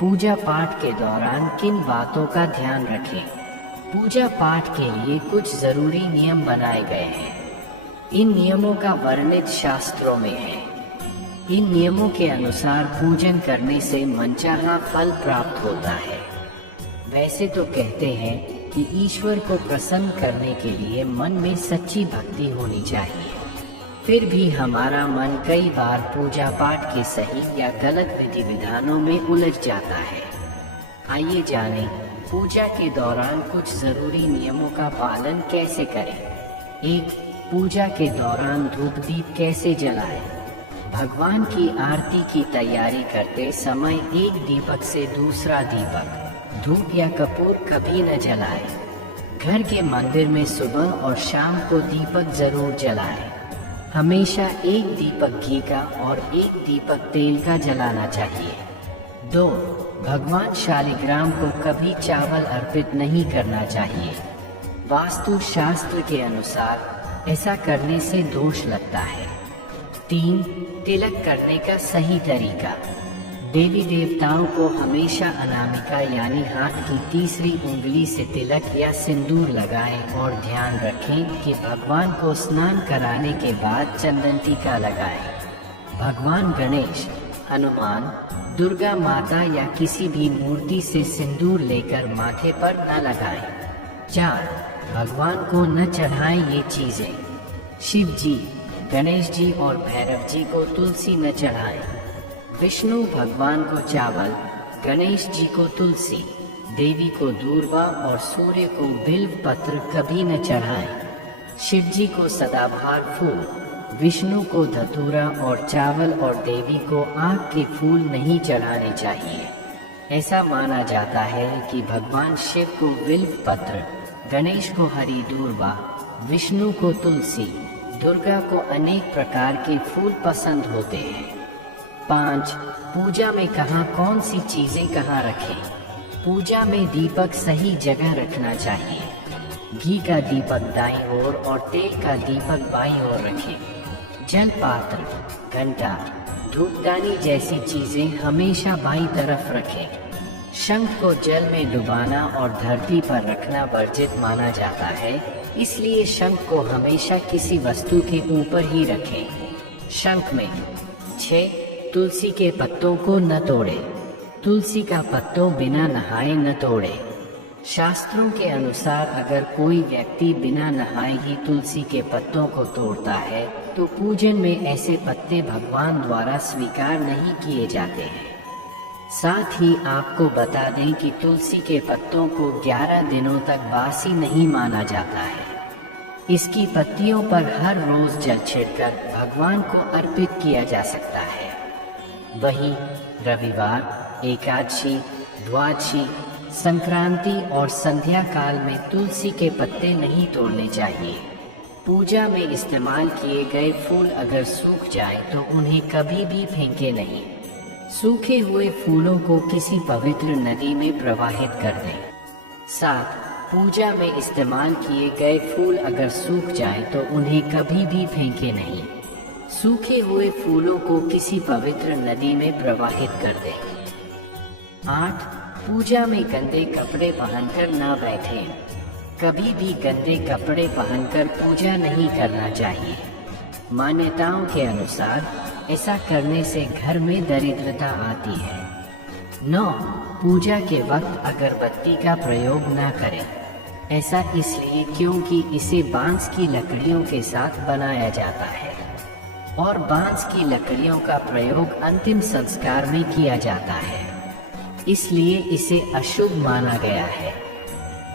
पूजा पाठ के दौरान किन बातों का ध्यान रखें? पूजा पाठ के लिए कुछ जरूरी नियम बनाए गए हैं। इन नियमों का वर्णित शास्त्रों में है। इन नियमों के अनुसार पूजन करने से मनचाहा फल प्राप्त होता है। वैसे तो कहते हैं कि ईश्वर को प्रसन्न करने के लिए मन में सच्ची भक्ति होनी चाहिए। फिर भी हमारा मन कई बार पूजा पाठ के सही या गलत विधि विधानों में उलझ जाता है। आइए जानें, पूजा के दौरान कुछ जरूरी नियमों का पालन कैसे करें। 1. पूजा के दौरान धूप दीप कैसे जलाएं? भगवान की आरती की तैयारी करते समय एक दीपक से दूसरा दीपक, धूप या कपूर कभी न जलाएं। घर के मंदिर में सुबह और शाम को दीपक जरूर जलाएं। हमेशा एक दीपक घी का और एक दीपक तेल का जलाना चाहिए। 2. भगवान शालिग्राम को कभी चावल अर्पित नहीं करना चाहिए। वास्तु शास्त्र के अनुसार ऐसा करने से दोष लगता है। 3. तिलक करने का सही तरीका। देवी देवताओं को हमेशा अनामिका यानी हाथ की तीसरी उंगली से तिलक या सिंदूर लगाएं और ध्यान रखें कि भगवान को स्नान कराने के बाद चंदन टीका लगाएं। भगवान गणेश, हनुमान, दुर्गा माता या किसी भी मूर्ति से सिंदूर लेकर माथे पर न लगाएं। 4. भगवान को न चढ़ाएं ये चीजें। शिव जी, गणेश जी और भैरव जी को तुलसी न चढ़ाएं। विष्णु भगवान को चावल, गणेश जी को तुलसी, देवी को दूर्वा और सूर्य को बिल्व पत्र कभी न चढ़ाएं। शिव जी को सदाबहार फूल, विष्णु को धतूरा और चावल और देवी को आक के फूल नहीं चढ़ाने चाहिए। ऐसा माना जाता है कि भगवान शिव को बिल्व पत्र, गणेश को हरी दूर्वा, विष्णु को तुलसी, दुर्गा को अनेक प्रकार के फूल पसंद होते हैं। 5. पूजा में कहाँ कौन सी चीजें कहाँ रखें? पूजा में दीपक सही जगह रखना चाहिए। घी का दीपक दाईं ओर और तेल का दीपक बाईं ओर रखें। जल पात्र, घंटा, धूपदानी जैसी चीजें हमेशा बाईं तरफ रखें। शंख को जल में डुबाना और धरती पर रखना वर्जित माना जाता है, इसलिए शंख को हमेशा किसी वस्तु के ऊपर ही रखें। शंख में 6. तुलसी के पत्तों को न तोड़े। तुलसी का पत्तों बिना नहाए न तोड़े। शास्त्रों के अनुसार अगर कोई व्यक्ति बिना नहाए ही तुलसी के पत्तों को तोड़ता है तो पूजन में ऐसे पत्ते भगवान द्वारा स्वीकार नहीं किए जाते हैं। साथ ही आपको बता दें कि तुलसी के पत्तों को 11 दिनों तक बासी नहीं माना जाता है। इसकी पत्तियों पर हर रोज जल छिड़कर भगवान को अर्पित किया जा सकता है। वहीं रविवार, एकादशी, द्वादशी, संक्रांति और संध्या काल में तुलसी के पत्ते नहीं तोड़ने चाहिए। पूजा में इस्तेमाल किए गए फूल अगर सूख जाएं तो उन्हें कभी भी फेंके नहीं। सूखे हुए फूलों को किसी पवित्र नदी में प्रवाहित कर दें। 7. पूजा में इस्तेमाल किए गए फूल अगर सूख जाएं तो उन्हें कभी भी फेंके नहीं। सूखे हुए फूलों को किसी पवित्र नदी में प्रवाहित कर दें। 8. पूजा में गंदे कपड़े पहनकर न बैठें। कभी भी गंदे कपड़े पहनकर पूजा नहीं करना चाहिए। मान्यताओं के अनुसार ऐसा करने से घर में दरिद्रता आती है। 9. पूजा के वक्त अगरबत्ती का प्रयोग न करें। ऐसा इसलिए क्योंकि इसे बांस की लकड़ियों के साथ बनाया जाता है और बांस की लकड़ियों का प्रयोग अंतिम संस्कार में किया जाता है, इसलिए इसे अशुभ माना गया है।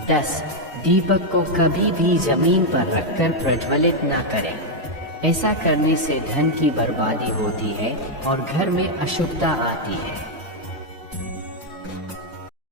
10. दीपक को कभी भी जमीन पर रखकर प्रज्वलित न करें। ऐसा करने से धन की बर्बादी होती है और घर में अशुभता आती है।